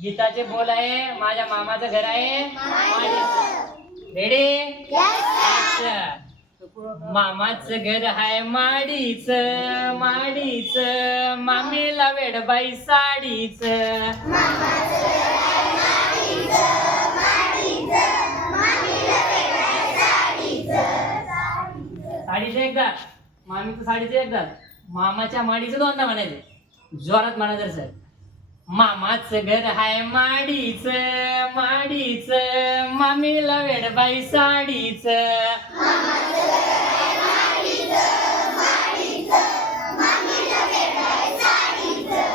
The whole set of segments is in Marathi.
गीताचे बोल आहे माझ्या मामाचं घर आहे. रेडी मामाचं घर आहे माडीच माडीच. मामीला वेडबाई साडीच. साडीचं एकदा. मामीचं साडीचं एकदा. मामाच्या माडीचं दोनदा म्हणायचं जोरात म्हणायचं सर मामाचं घर हाय माडीच माडीच मामीला वेडबाई साडीच.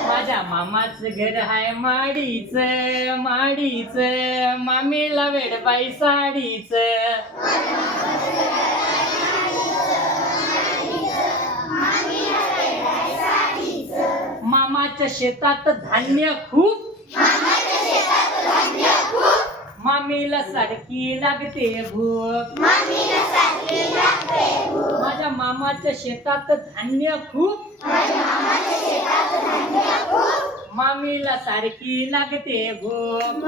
माझ्या मामाचं घर हाय माडीच माडीच मामीला वेडबाई साडीच. मामाच्या शेतात धान्य खूप. मामीला सारखी लागते भूक. माझ्या मामाच्या शेतात धान्य खूप. मामीला सारखी लागते भूक.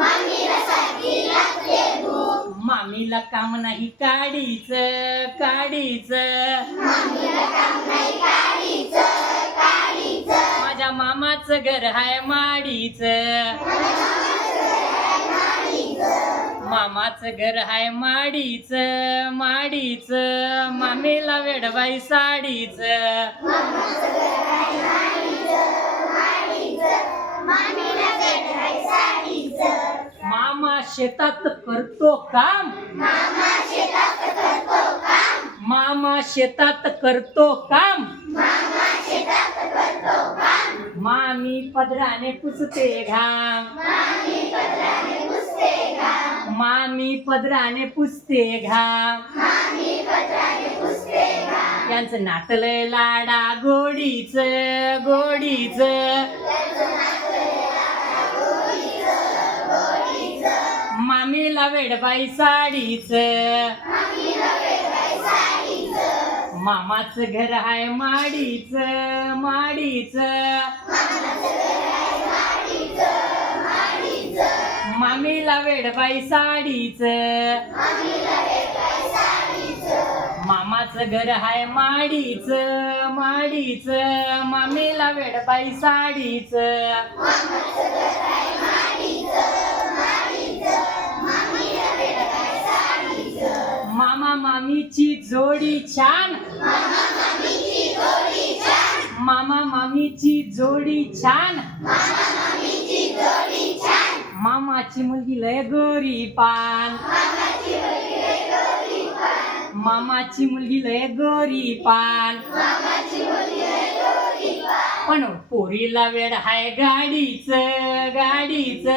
मामीला काम नाही काढीच काढीच माझ्या मामाचं घर हाय माडीच. मामाचं घर हाय माडीच माडीच. मामीला वेडबाई साडीच. मामा शेतात करतो काम. मामा शेतात करतो काम. मामी पदराने पुसते घाम. मामी पदराने पुसते घाम. यांचं नाटलंय लाडा गोडीच गोडीच. मामीला वेडबाई साडीच. मामाचं घर हाय माडीच माडीच. मामीला वेडबाई साडीच. मामाचं घर हाय माडीच माडीच. मामीला वेडबाई साडीच. मामीची जोडी छान. मामा मामीची जोडी छान. मामाची मुलगी लय गोरी पान मामाची मुलगी लय गोरी पान पण पोरीला वेळ हाय गाडीच गाडीच.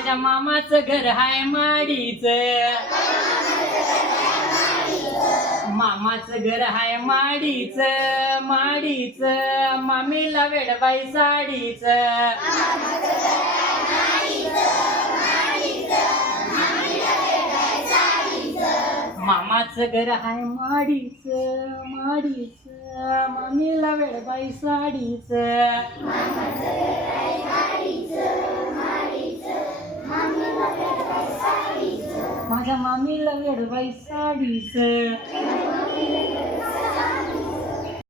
माझ्या मामाचं घर हाय माडीच. मामाचं घर हाय माडीच माडीच मामीला वेडबाई साडीच. मामाचं घर हाय माडीच माडीच मामीला वेडबाई साडीच. माझ्या मामीला वेडबाई साडीच